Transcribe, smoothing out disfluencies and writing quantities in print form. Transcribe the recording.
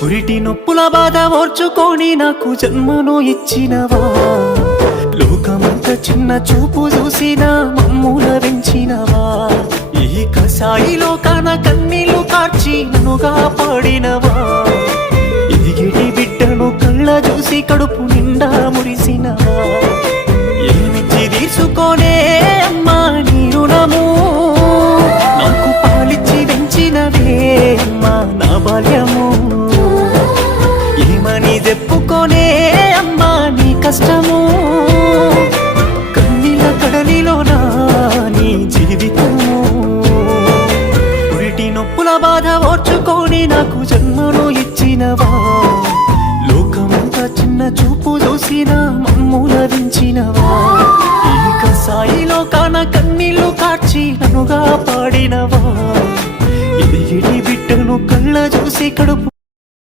పురిటి నొప్పుల బాధ ఓర్చుకొని నాకు జన్మను ఇచ్చినవా, లోకమంత చిన్న చూపు చూసిన మమ్ముల పెంచినవా, ఈ కసాయి లోకాన కన్నీళ్లు కార్చి నన్ను కాపాడినవా, ఎదిగిటి బిడ్డను కళ్ళ చూసి కడుపు నిండా మురిసినవా, ఏమిచ్చి తీర్చుకోనే అమ్మా నీ రుణము, నాకు పాలిచ్చి పెంచినవే అమ్మా నా బాల్యము, ఏమని చెప్పుకోనే అమ్మా నీ కష్టము, కన్నీళ్ళ కడలిలోనా నీ జీవితము, పురిటి నొప్పుల బాధ ఓర్చుకొని నాకు జన్మను ఇచ్చినవా, లోకమంతా చిన్న చూపు చూసిన మమ్ముల దించినవా, ఈ కసాయి లోకాన కన్నీళ్లు కార్చి నన్నుగా పాడినవా, ఎదిగిటి బిడ్డను కళ్ళ చూసి కడుపు